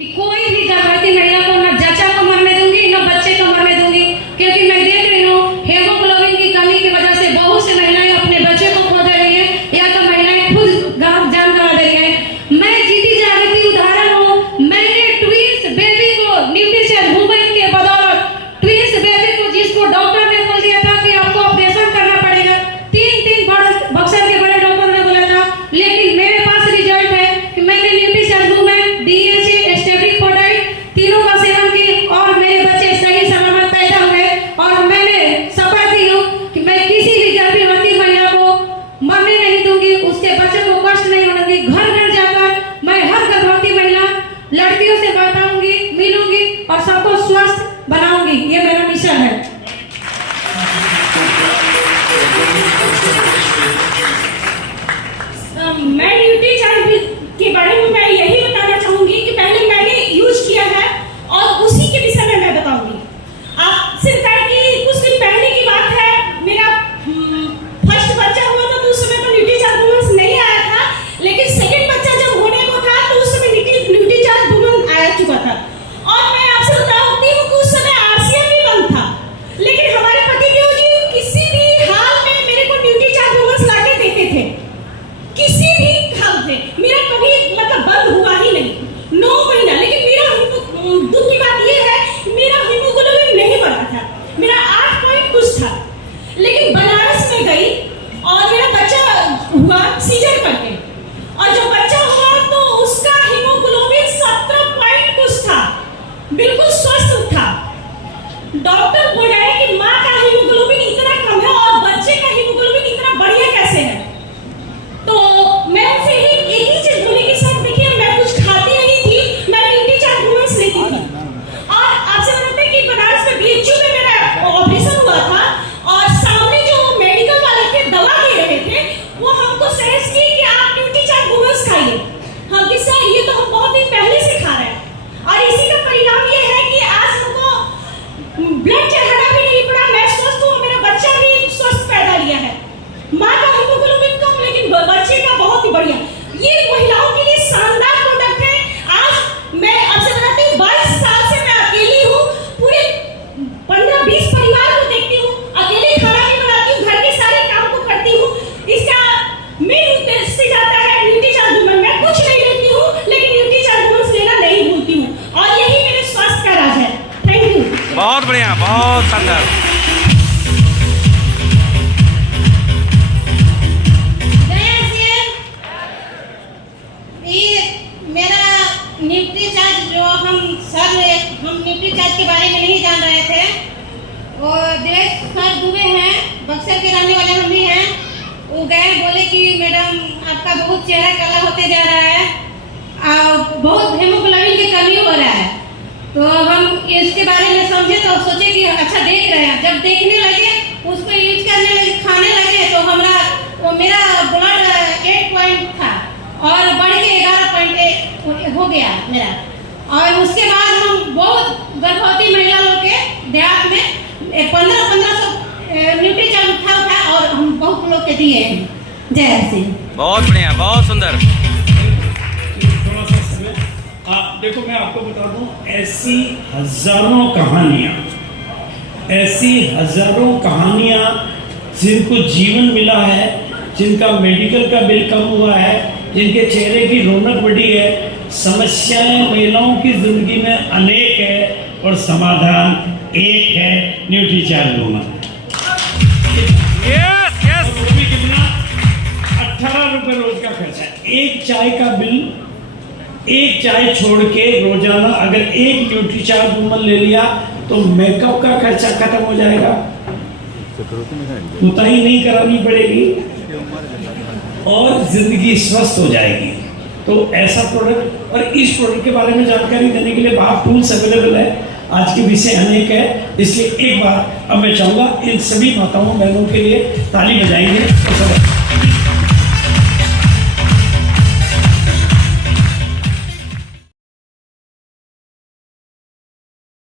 कि कोई भी गर्भवती महिला को न जच्चा को मरने दूंगी न बच्चे को मरने दूंगी, क्योंकि मैं देख रही हूँ हेमोग्लोबिन की कमी की वजह से बहुत सी महिलाएं अपने बच्चे को खो दे रही है या तो महिलाएं खुद जान गंवा दे रही है। मैं जीती जागती उदाहरण हूँ। मैंने ट्विंस बेबी को न्यूट्रिशन वुमेन के बदौलत ट्विंस बेबी को, जिसको डॉक्टर ने बोल दिया था कि आपको ऑपरेशन करना पड़ेगा, 3 बक्सर के बड़े डॉक्टर ने बोला था, लेकिन मेरे पास रिजल्ट है कि मैंने न्यूट्रिशन वुमेन, डीएचए, एस्टेब्लिक प्रोडाइट तीनों का सेवन की और मेरे बच्चे सही सलामत पैदा हुए। और मैंने शपथ दी हूँ कि मैं किसी भी गर्भवती महिला को मरने नहीं दूंगी, उसके बच्चे को कष्ट नहीं होने दूंगी। घर घर जाकर मैं हर गर्भवती महिला लड़कियों से बताऊंगी, मिलूंगी और सबको स्वस्थ बनाऊंगी। ये मेरा मिशन है। मैं न्यूट्रीचार्ज के बारे में मैं यही बताना चाहूंगी कि पहले मैंने यूज किया है और उसी के विषय में मैं बताऊंगी। आप सिर्फ कि कुछ दिन पहले की बात है, मेरा फर्स्ट बच्चा हुआ था तो उस समय तो न्यूट्रीचार्ज वुमेन नहीं आया था, लेकिन सेकंड बच्चा जब होने को था तो उस समय न्यूट्रीचार्ज वुमेन आया चुका था। और मैं आपसे बताती हूँ कि उस समय आरसीएम भी बंद था, लेकिन हमारे पतिदेव जी किसी भी हाल में मेरे को न्यूट्रीचार्ज वुमेन ला के देते थे, किसी भी हाल में। मेरा कभी मतलब बंद हुआ ही नहीं 9 महीना। लेकिन मेरा दुख की बात यह है मेरा हीमोग्लोबिन नहीं बढ़ा था, मेरा 8 पॉइंट कुछ था। लेकिन बनारस में गई और मेरा बच्चा हुआ सीजर करके, और जब बच्चा हुआ तो उसका हीमोग्लोबिन 17 पॉइंट कुछ था, बिल्कुल स्वस्थ था। डॉक्टर बोल रहे हैं कि माँ का हीमोग्लोबिन इतना कम है और बच्चे का हीमोग्लोबिन इतना बढ़िया कैसे है। तो मैं उनसे एक ही चीज बोली कि सर देखिए मैं कुछ खाती नहीं थी, मैं न्यूट्रीचार्ज वुमेन लेती थी। और आपसे बताते हैं कि बनारस में बीएचयू में मेरा ऑपरेशन हुआ था और सामने जो मेडिकल वाले थे दवा दे रहे थे, वो हमको सजेस्ट किए कि आप न्यूट्रीचार्ज वुमेन खाइए। हम कि सर ये तो हम बहुत दिन पहले से खा रहे हैं, और इसी का परिणाम ये है कि आज हमको ब्लड चढ़ाना भी नहीं पड़ा, मैं स्वस्थ हूँ, मेरा बच्चा भी स्वस्थ पैदा लिया है। माँ का हीमोग्लोबिन कम लेकिन बच्चे का बहुत ही बढ़िया। ये महिलाओं के लिए शानदार प्रोडक्ट है। आज मैं आपसे बताती हूँ 22 साल से मैं अकेली हूँ, पूरे 15-20 परिवार को देखती हूँ, अकेले खाना भी बनाती हूँ, घर के सारे काम को करती हूँ। इसका मेन उद्देश्य जाता है न्यूट्रीचार्ज वुमेन। मैं कुछ नहीं लेती हूँ लेकिन न्यूट्रीचार्ज वुमेन लेना नहीं भूलती हूँ, और यही मेरे स्वास्थ्य का राज है। Thank you. बहुत बढ़िया, बहुत शानदार। हम न्यूट्रीचार्ज के बारे में नहीं जान रहे थे। वो दिनेश सर दुबे हैं, बक्सर के रहने वाले हम भी हैं। वो गए, बोले कि मैडम आपका बहुत चेहरा काला होते जा रहा है, बहुत हेमोग्लोबिन की कमी हो रहा है। तो हम इसके बारे में समझे तो सोचे कि अच्छा देख रहे हैं। जब देखने लगे, उसको यूज करने लगे, खाने लगे, तो मेरा ब्लड 8 पॉइंट था और बढ़ के 11 हो गया मेरा। और उसके बाद हम बहुत गर्भवती महिला लोग के देहात में 1500 न्यूट्रीचार्ज उठा और हम बहुत लोग के दिए हैं। जय सिंह। बहुत बढ़िया, बहुत सुंदर। थोड़ा सा समय देखो, मैं आपको बता दूं, ऐसी हजारों कहानियां जिनको जीवन मिला है, जिनका मेडिकल का बिल कम हुआ है, जिनके चेहरे की रौनक बढ़ी है। समस्याएं महिलाओं की जिंदगी में अनेक है और समाधान एक है, न्यूट्रीचार्ज वुमेन। Yes yes. वो भी कितना? 18 रुपए रोज का खर्चा। एक चाय का बिल, एक चाय छोड़ के रोजाना अगर एक न्यूट्रीचार्ज वुमेन ले लिया तो मेकअप का खर्चा खत्म हो जाएगा, उताई नहीं करानी पड़ेगी और जिंदगी स्वस्थ हो जाएगी। तो ऐसा प्रोडक्ट, और इस प्रोडक्ट के बारे में जानकारी देने के लिए बाहर टूल्स अवेलेबल है। आज के विषय अनेक है, इसलिए एक बार अब मैं चाहूँगा इन सभी माताओं बहनों के लिए ताली बजाएंगे।